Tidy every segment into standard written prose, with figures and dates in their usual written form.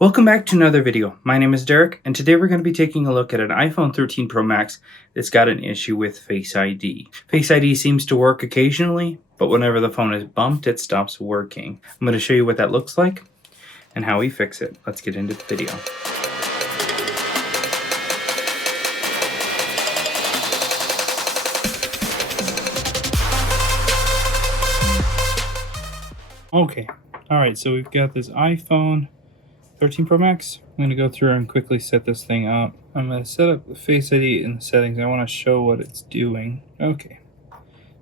Welcome back to another video. My name is Derek, and today we're going to be taking a look at an iPhone 13 Pro Max that's got an issue with Face ID. Face ID seems to work occasionally, but whenever the phone is bumped, it stops working. I'm going to show you what that looks like and how we fix it. Let's get into the video. Okay, alright, so we've got this iPhone 13 Pro Max. I'm going to go through and quickly set this thing up. I'm going to set up the Face ID in the settings. I want to show what it's doing. Okay,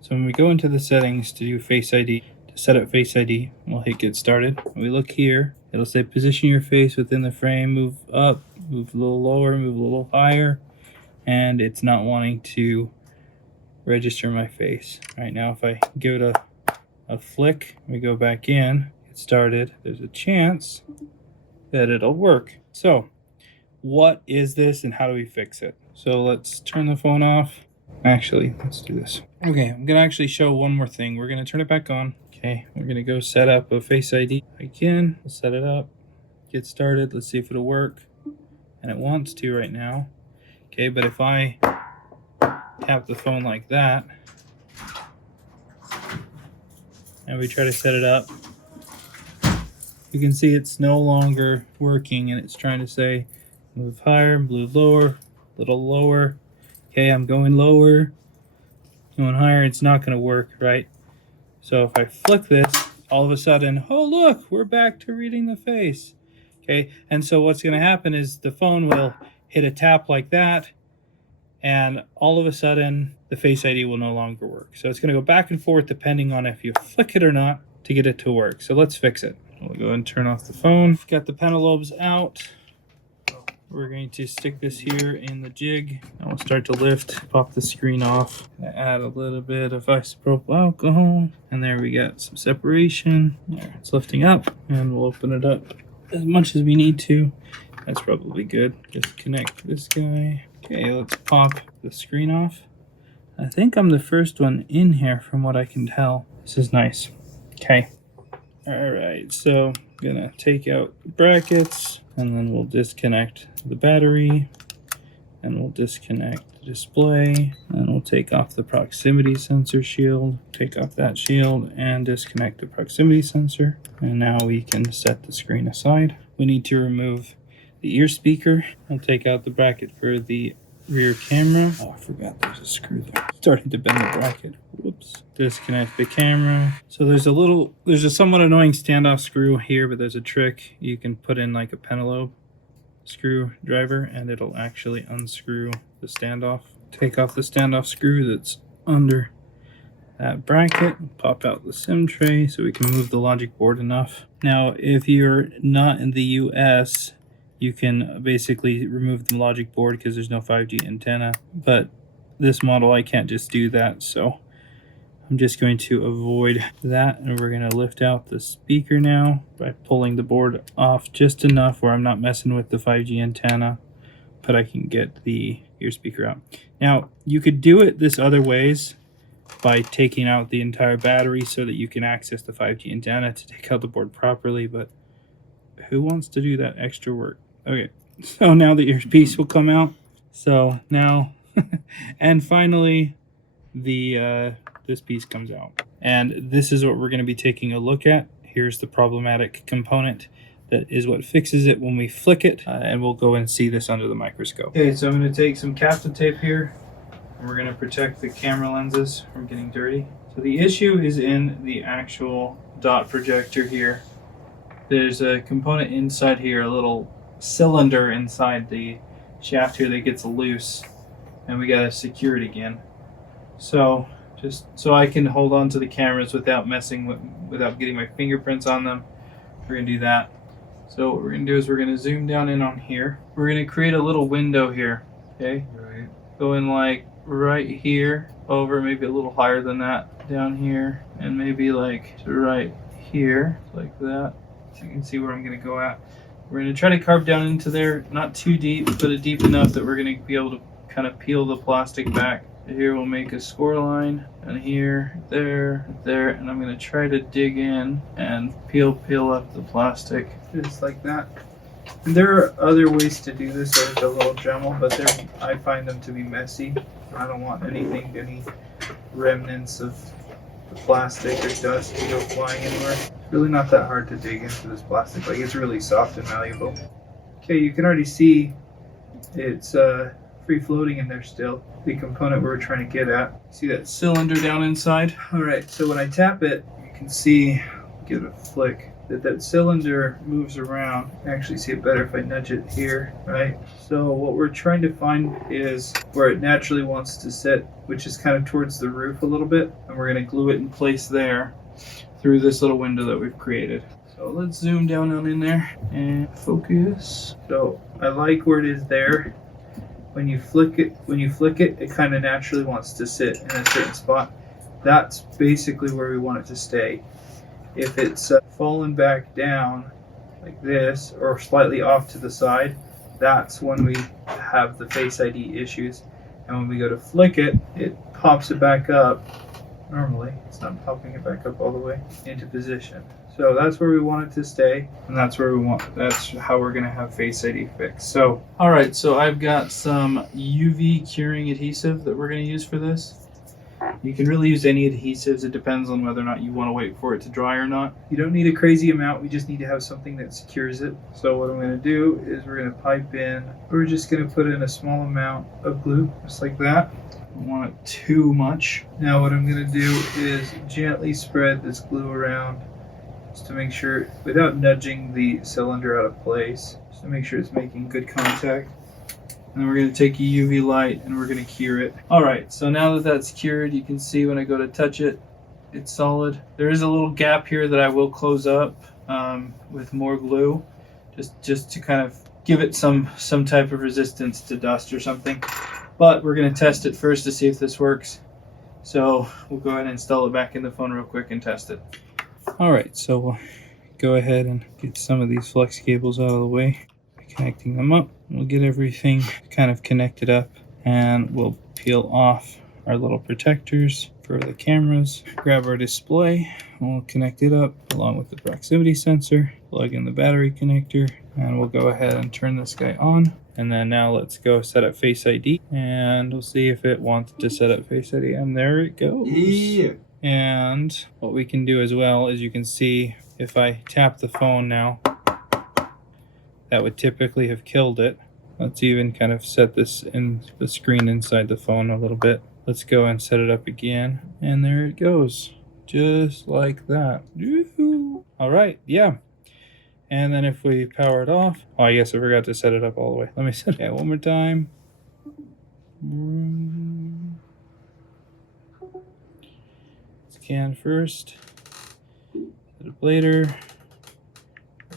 so when we go into the settings to do Face ID, to set up Face ID, we'll hit Get Started. When we look here, it'll say position your face within the frame, move up, move a little lower, move a little higher, and it's not wanting to register my face. Right now, if I give it a flick, we go back in, get started, there's a chance that it'll work. So what is this and how do we fix it? So let's turn the phone off. Actually, let's do this. Okay, I'm gonna actually show one more thing. We're gonna turn it back on. Okay, we're gonna go set up a Face ID again. We'll set it up, get started. Let's see if it'll work. And it wants to right now. Okay, but if I tap the phone like that and we try to set it up, you can see it's no longer working and it's trying to say move higher, move lower, a little lower. Okay, I'm going lower, going higher. It's not going to work, right? So if I flick this, all of a sudden, oh look, we're back to reading the face. Okay, and so what's going to happen is the phone will hit a tap like that, and all of a sudden the Face ID will no longer work. So it's going to go back and forth depending on if you flick it or not to get it to work. So let's fix it. We'll go and turn off the phone. Got the panel lobes out. We're going to stick this here in the jig. And we'll start to lift, pop the screen off. Add a little bit of isopropyl alcohol. And there we got some separation. There, it's lifting up. And we'll open it up as much as we need to. That's probably good. Just connect this guy. Okay, let's pop the screen off. I think I'm the first one in here from what I can tell. This is nice. Okay. Alright, so I'm gonna take out the brackets and then we'll disconnect the battery and we'll disconnect the display and we'll take off the proximity sensor shield, take off that shield and disconnect the proximity sensor. And now we can set the screen aside. We need to remove the ear speaker and take out the bracket for the rear camera. Oh, I forgot there's a screw there. Starting to bend the bracket. Whoops. Disconnect the camera. So there's a somewhat annoying standoff screw here, but there's a trick. You can put in like a pentalobe screwdriver and it'll actually unscrew the standoff. Take off the standoff screw that's under that bracket. Pop out the SIM tray so we can move the logic board enough. Now, if you're not in the US, you can basically remove the logic board because there's no 5G antenna, but this model I can't just do that, so I'm just going to avoid that, and we're going to lift out the speaker now by pulling the board off just enough where I'm not messing with the 5G antenna, but I can get the ear speaker out. Now, you could do it this other ways by taking out the entire battery so that you can access the 5G antenna to take out the board properly, but who wants to do that extra work? Okay, so now the earpiece will come out. So now, and finally, this piece comes out. And this is what we're going to be taking a look at. Here's the problematic component that is what fixes it when we flick it. And we'll go and see this under the microscope. Okay, so I'm going to take some Captain tape here. And we're going to protect the camera lenses from getting dirty. So the issue is in the actual dot projector here. There's a component inside here, a little cylinder inside the shaft here that gets loose, and we gotta secure it again. So just so I can hold on to the cameras without without getting my fingerprints on them, we're gonna do that. So what we're gonna do is we're gonna zoom down in on here. We're gonna create a little window here. Okay, right. Go in like right here, over maybe a little higher than that, down here, and maybe like right here, like that. So you can see where I'm gonna go at. We're going to try to carve down into there, not too deep, but deep enough that we're going to be able to kind of peel the plastic back. Here we'll make a score line, and here, there, and I'm going to try to dig in and peel up the plastic, just like that. And there are other ways to do this with a little Dremel, but I find them to be messy. I don't want any remnants of the plastic or dust to go flying anywhere. It's really not that hard to dig into this plastic. Like, it's really soft and malleable. Okay, you can already see it's free floating in there still. The component we're trying to get at. See that cylinder down inside? Alright, so when I tap it, you can see, give it a flick, that cylinder moves around. I actually see it better if I nudge it here, right? So what we're trying to find is where it naturally wants to sit, which is kind of towards the roof a little bit, and we're going to glue it in place there through this little window that we've created. So let's zoom down on in there and focus. So I like where it is there. When you flick it, it kind of naturally wants to sit in a certain spot. That's basically where we want it to stay. If it's fallen back down like this or slightly off to the side, that's when we have the Face ID issues. And when we go to flick it, it pops it back up. Normally, it's not popping it back up all the way into position. So that's where we want it to stay, and that's how we're gonna have Face ID fixed. So, all right, so I've got some UV curing adhesive that we're gonna use for this. You can really use any adhesives. It depends on whether or not you want to wait for it to dry or not. You don't need a crazy amount. We just need to have something that secures it. So what I'm going to do is we're going to pipe in. We're just going to put in a small amount of glue, just like that. Don't want it too much. Now what I'm going to do is gently spread this glue around just to make sure, without nudging the cylinder out of place, just to make sure it's making good contact. And then we're going to take a UV light and we're going to cure it. Alright, so now that that's cured, you can see when I go to touch it, it's solid. There is a little gap here that I will close up with more glue, just to kind of give it some type of resistance to dust or something. But we're going to test it first to see if this works. So we'll go ahead and install it back in the phone real quick and test it. Alright, so we'll go ahead and get some of these flex cables out of the way. Connecting them up, we'll get everything kind of connected up, and we'll peel off our little protectors for the cameras, grab our display, we'll connect it up along with the proximity sensor, plug in the battery connector, and we'll go ahead and turn this guy on. And then now let's go set up Face ID, and we'll see if it wants to set up Face ID, and there it goes. Yeah. And what we can do as well is, you can see if I tap the phone now, that would typically have killed it. Let's even kind of set this in the screen inside the phone a little bit. Let's go and set it up again. And there it goes. Just like that. All right, yeah. And then if we power it off, oh, I guess I forgot to set it up all the way. Let me set it one more time. Scan first. Set up later.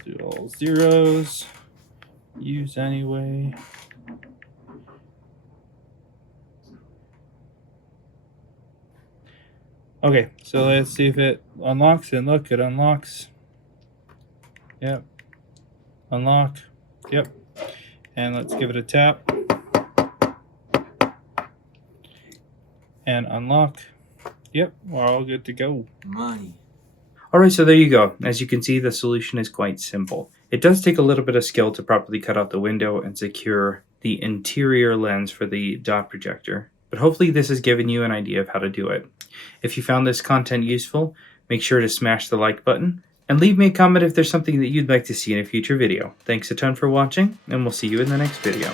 Do all zeros. Use anyway. Okay, so let's see if it unlocks, and look, it unlocks. Yep. Unlock. Yep. And let's give it a tap. And unlock. Yep, we're all good to go. Money. Alright, so there you go. As you can see, the solution is quite simple. It does take a little bit of skill to properly cut out the window and secure the interior lens for the dot projector, but hopefully this has given you an idea of how to do it. If you found this content useful, make sure to smash the like button, and leave me a comment if there's something that you'd like to see in a future video. Thanks a ton for watching, and we'll see you in the next video.